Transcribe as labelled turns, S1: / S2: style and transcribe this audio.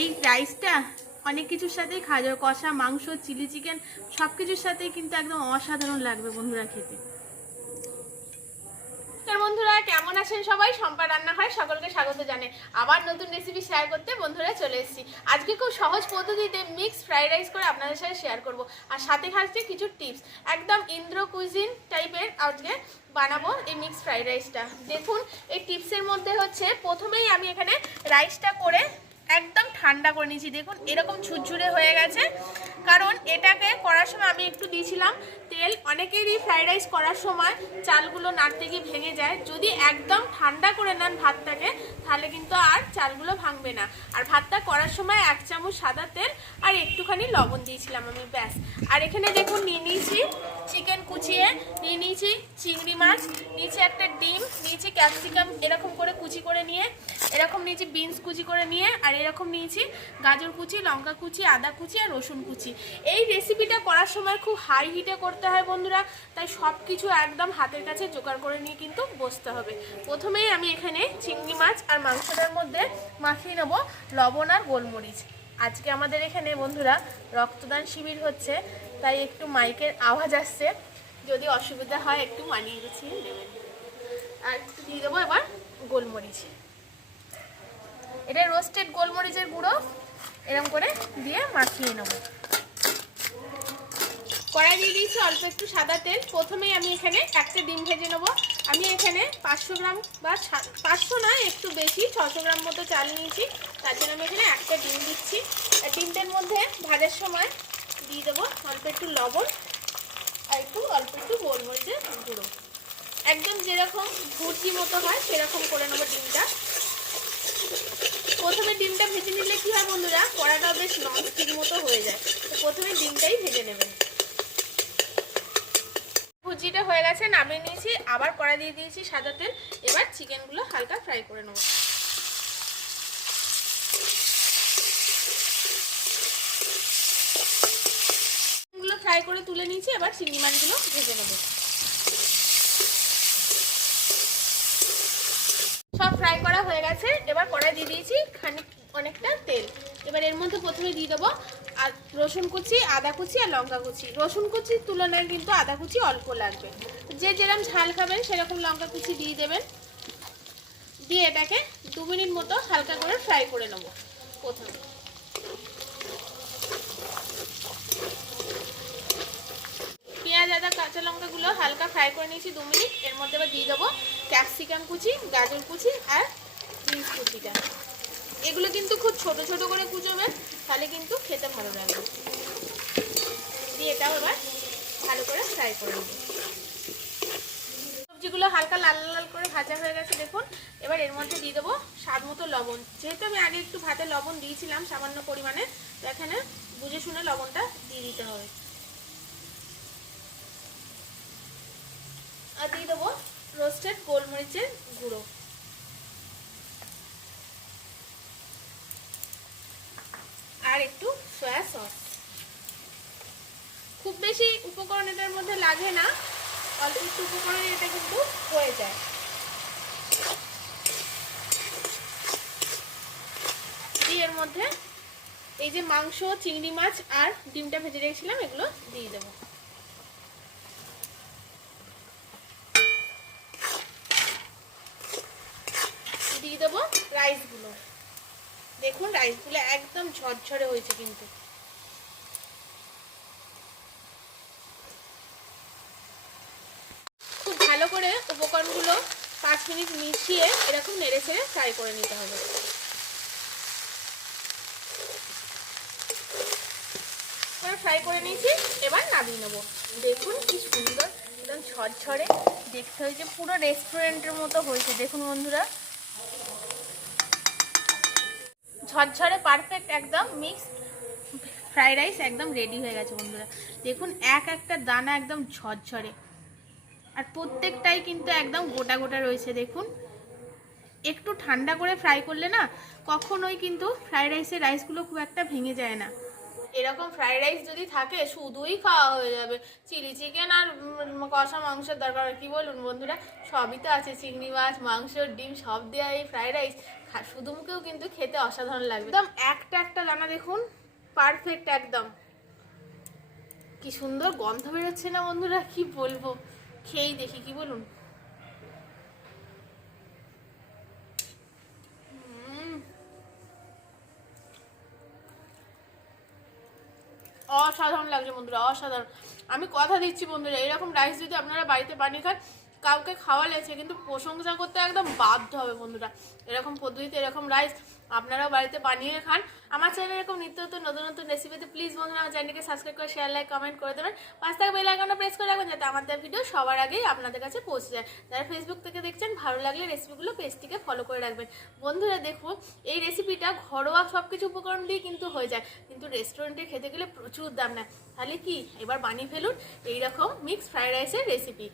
S1: এই রাইসটা অনেক কিছুর সাথেই খাওয়া যাবে কষা, মাংস চিলি চিকেন সব কিছুর সাথেই কিন্তু একদম অসাধারণ লাগবে বন্ধুরা খেতে। বন্ধুরা, কেমন আছেন সবাই? সম্পা রান্নাঘরে সকলকে স্বাগত জানে আবার নতুন রেসিপি শেয়ার করতে বন্ধুরা চলে এসেছি। আজকে খুব সহজ পদ্ধতিতে মিক্স ফ্রাইড রাইস করে আপনাদের সাথে শেয়ার করব। আর সাথে খাচ্ছে কিছু টিপস একদম ইন্দ্র কুইজিন টাইপের আজকে বানাবো এই মিক্স ফ্রাইড রাইসটা দেখুন, এই টিপসের মধ্যে হচ্ছে, প্রথমেই আমি এখানে রাইসটা করে একদম ঠান্ডা করে নিয়েছি। দেখুন, এরকম ঝুরঝুরে হয়ে গেছে। কারণ এটাকে করার সময় আমি একটু দিয়েছিলাম তেল। অনেকেরই ফ্রাইড রাইস করার সময় চালগুলো নাড়তে গিয়ে ভেঙে যায়। যদি একদম ঠান্ডা করে নেন ভাতটাকে, তাহলে কিন্তু আর চালগুলো ভাঙবে না। আর ভাতটা করার সময় এক চামচ সাদা তেল আর একটুখানি লবণ দিয়েছিলাম আমি, ব্যাস। আর এখানে দেখুন, নিয়ে নিয়েছি চিকেন কুচিয়ে, নিয়ে নিয়েছি চিংড়ি মাছ নিচে একটা ডিম, নিয়েছি ক্যাপসিকাম এরকম করে কুচি করে নিয়ে এরকম নিয়েছি বিনস কুচি করে নিয়ে, আর এরকম নিয়েছি গাজর কুচি, লঙ্কা কুচি, আদা কুচি আর রসুন কুচি। এই রেসিপিটা করার সময় খুব হাই হিটে করতে হয় বন্ধুরা, তাই সব কিছু একদম হাতের কাছে জোগাড় করে নিয়ে কিন্তু বসতে হবে। প্রথমেই আমি এখানে চিংড়ি মাছ আর মাংসটার মধ্যে মাখিয়ে নেব লবণ আর গোলমরিচ। আজকে আমাদের এখানে বন্ধুরা রক্তদান শিবির হচ্ছে, তাই একটু মাইকের আওয়াজ আসছে। যদি অসুবিধা হয় একটু মানিয়ে গুছিয়ে নেবেন। আর দিয়ে দেবো এবার গোলমরিচ। এটা রোস্টেড গোলমরিচের গুঁড়ো। এরকম করে দিয়ে মাখিয়ে নেব। কড়াই দিয়ে দিয়েছি অল্প একটু সাদা তেল। প্রথমেই আমি এখানে একটা ডিম ভেজে নেব। আমি এখানে পাঁচশো গ্রাম বা পাঁচশো না, একটু বেশি ছশো গ্রাম মতো চাল নিয়েছি। তার জন্য আমি এখানে একটা ডিম দিচ্ছি। ডিমটার মধ্যে ভাজার সময় দিয়ে দেবো অল্প একটু লবণ আর একটু অল্প একটু গোলমরিচের গুঁড়ো। একদম যেরকম ভুর্জি মতো হয়, সেরকম করে নেব ডিমটা। প্রথমে ডিমটা ভেজে নিলে কি হয় বন্ধুরা? কড়াটা বেশ ননস্টিক মতো হয়ে যায়। তো প্রথমে ডিমটাই ভেজে নেবেন। ভুজিটা হয়ে গেছে, নামিয়ে নিয়েছি। আবার কড়া দিয়ে দিয়েছি সাদা তেল। এবার চিকেনগুলো হালকা ফ্রাই করে নেব। ফ্রাই করে তুলে নিয়েছি, এবার চিংড়ি মাছগুলো ভেজে নেব। সব ফ্রাই করা হয়ে গেছে। এবার কড়াই দিয়ে দিয়েছি খানিক, অনেকটা তেল। এবার এর মধ্যে প্রথমে দিয়ে দেবো আর রসুন কুচি, আদা কুচি আর লঙ্কা কুচি। রসুন কুচির তুলনায় কিন্তু আদা কুচি অল্প লাগবে। যে যেরকম ঝাল খাবেন, সেরকম লঙ্কা কুচি দিয়ে দেবেন। দিয়ে এটাকে দু মিনিট মতো হালকা করে ফ্রাই করে নেব প্রথমে। পেঁয়াজ, আদা, কাঁচা লঙ্কাগুলো হালকা ফ্রাই করে নিয়েছি দু মিনিট। এর মধ্যে এবার দিয়ে দেবো ক্যাপসিকাম কুচি, গাজর কুচি আর বিনস কুচিটা। এগুলো কিন্তু খুব ছোট ছোট করে কুচোবেন তাহলে কিন্তু খেতে ভালো লাগবে দিয়ে এটাও এবার ভালো করে ফ্রাই করে নেব। সবজিগুলো হালকা লাল লাল করে ভাজা হয়ে গেছে, দেখুন। এবার এর মধ্যে দিয়ে দেবো স্বাদ মতো লবণ। যেহেতু আমি আগে একটু ভাতে লবণ দিয়েছিলাম সামান্য পরিমাণে, তো এখানে বুঝে শুনে লবণটা দিয়ে দিতে হবে। আর দিয়ে দেবো রোস্টেড গোলমরিচের গুঁড়ো। আর একটু সয়া সস। খুব বেশি উপকরণ এটার মধ্যে লাগে না, অল্প একটু উপকরণে এটা কিন্তু হয়ে যায়। দিয়ে এর মধ্যে এই যে মাংস, চিংড়ি মাছ আর ডিমটা ভেজে রেখেছিলাম, এগুলো দিয়ে দেবো দিয়ে দেবো রাইসগুলো দেখুন রাইসগুলো একদম ঝরঝরে হয়েছে কিন্তু। খুব ভালো করে উপকরণগুলো পাঁচ মিনিট মিশিয়ে এরকম নেড়ে ছেড়ে ফ্রাই করে নিতে হবে। ফ্রাই করে নিয়েছি, এবার নামিয়ে নেব। দেখুন কি সুন্দর, একদম ঝরঝরে, দেখতে হয়েছে পুরো রেস্টুরেন্টের মতো হয়েছে। দেখুন বন্ধুরা। ঝরঝরে পারফেক্ট একদম মিক্স ফ্রাইড রাইস একদম রেডি হয়ে গেছে বন্ধুরা। দেখুন, এক একটা দানা একদম ঝরঝরে। আর প্রত্যেকটাই কিন্তু একদম গোটা গোটা রয়েছে, দেখুন। একটু ঠান্ডা করে ফ্রাই করলে না, কখনোই কিন্তু ফ্রাইড রাইসের রাইসগুলো খুব একটা ভেঙে যায় না। এরকম ফ্রাইড রাইস যদি থাকে, শুধুই খাওয়া হয়ে যাবে। চিলি চিকেন আর কষা মাংসের দরকার। কি বলুন বন্ধুরা? সবই তো আছে, চিংড়ি মাছ, মাংস, ডিম, সব দেওয়া এই ফ্রাইড রাইস শুধু মুখেও কিন্তু খেতে অসাধারণ লাগবে। একদম একটা একটা দানা দেখুন পারফেক্ট একদম। কি সুন্দর গন্ধ বেরোচ্ছে না বন্ধুরা? কি বলব? খেয়েই দেখি, কি বলুন? অসাধারণ লাগছে বন্ধুরা, অসাধারণ। আমি কথা দিচ্ছি বন্ধুরা, এরকম রাইস যদি আপনারা বাড়িতে বানিয়ে খান কাউকে খাওয়ালে সে কিন্তু প্রশংসা করতে একদম বাধ্য হবে বন্ধুরা। এরকম পদ্ধতিতে এরকম রাইস আপনারাও বাড়িতে বানিয়ে খান। আমার চ্যানেলে এরকম নিত্য নতুন নতুন নতুন রেসিপিতে প্লিজ বন্ধুরা আমার চ্যানেলকে সাবস্ক্রাইব করে শেয়ার লাইক কমেন্ট করে দেবেন। পাঁচ টাকা বেল আইকনটা প্রেস করে রাখবেন যাতে আমাদের ভিডিও সবার আগেই আপনাদের কাছে পৌঁছে যায়। যারা ফেসবুক থেকে দেখছেন, ভালো লাগলে রেসিপিগুলো পেজটিকে ফলো করে রাখবেন। বন্ধুরা দেখুন, এই রেসিপিটা ঘরোয়া সব কিছু উপকরণ দিয়ে কিন্তু হয়ে যায়। কিন্তু রেস্টুরেন্টে খেতে গেলে প্রচুর দাম নেয়। তাহলে কি? এবার বানিয়ে ফেলুন এইরকম মিক্স ফ্রাইড রাইসের রেসিপি